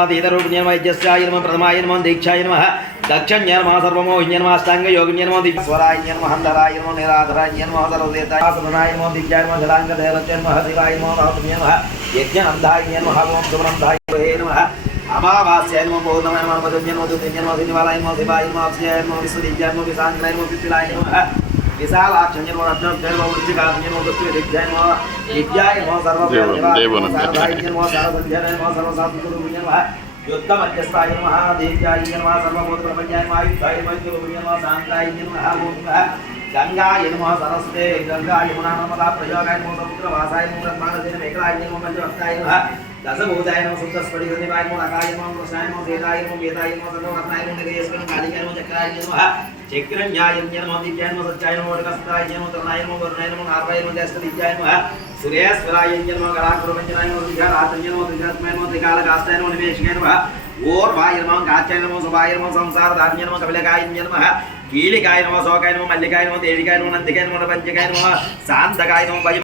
नमः तीतरूपिण्य नमः यज्ञस्याय नमः प्रथमाय नमः दीक्षाय नमः दक्षिण्य नमः सर्वमोहिन्य नमः अष्टांगयोगिन्य नमः स्वराय नमः हंधराय नमः निराधराय नमः सर्वदेवताय सदनाय नमः दिग्गाय नमः जलांगदेवताय नमः शिवाय नमः राहुल्य नमः यज्ञनंदाय नमः ओम सुब्रह्मण्याय नमः अमावास्याय नमः पौर्णमाय नमः मधुन्य नमः दुतिन्य नमः शनिवाराय नमः शिवाय नमः अक्षयाय नमः विश्वदिग्गाय नमः विशांगनाय नमः पितृलाय नमः विशालाक्षय नमः रत्नोज्जय नमः वृश्चिकाक्षय नमः दुष्टविदिग्गाय नमः दिव्याय नमः सर्वदेवाय नमः सारदाय नमः सारसंध्याय नमः सर्वसात्विकरूपिण्य नमः युद्धमध्यस्थाय नमः देव्याय नमः सर्वभूतप्रपंचाय नमः आयुधाय नमः नमः शान्ताय नमः ओम गंगाय नमः सरस्वते गंगा यमुना नर्मदा प्रयागाय नमः समुद्रवासाय नमः ब्रह्मांडे मेघलाय नमः पंचभक्ताय नमः दशभूताय नमः सुप्तस्फटिकदेवाय नमः नागाय नमः कृष्णाय नमः वेदाय नमः वेदाय नमः सर्वरत्नाय नमः निगयस्करं कालिकाय नमः चक्राय नमः चक्रन्याय नमः दिव्याय नमः सत्याय नमः वरकस्ताय नमः तरुणाय नमः वरुणाय नमः नाराय नमः ज्येष्ठदिव्याय नमः सूर्यस्वराय नमः गणाकुरपंचनाय नमः विद्याराधन्य नमः विद्यात्मय नमः त्रिकालकाष्ठाय नमः निवेशकाय नमः ओर्वाय नमः कात्याय नमः सुभाय नमः संसारधारण्य नमः कपिलकाय नमः कीलिकाय नमः शोकाय नमः मल्लिकाय नमः देविकाय नमः नंदिकाय नमः पंचकाय नमः शांतकाय नमः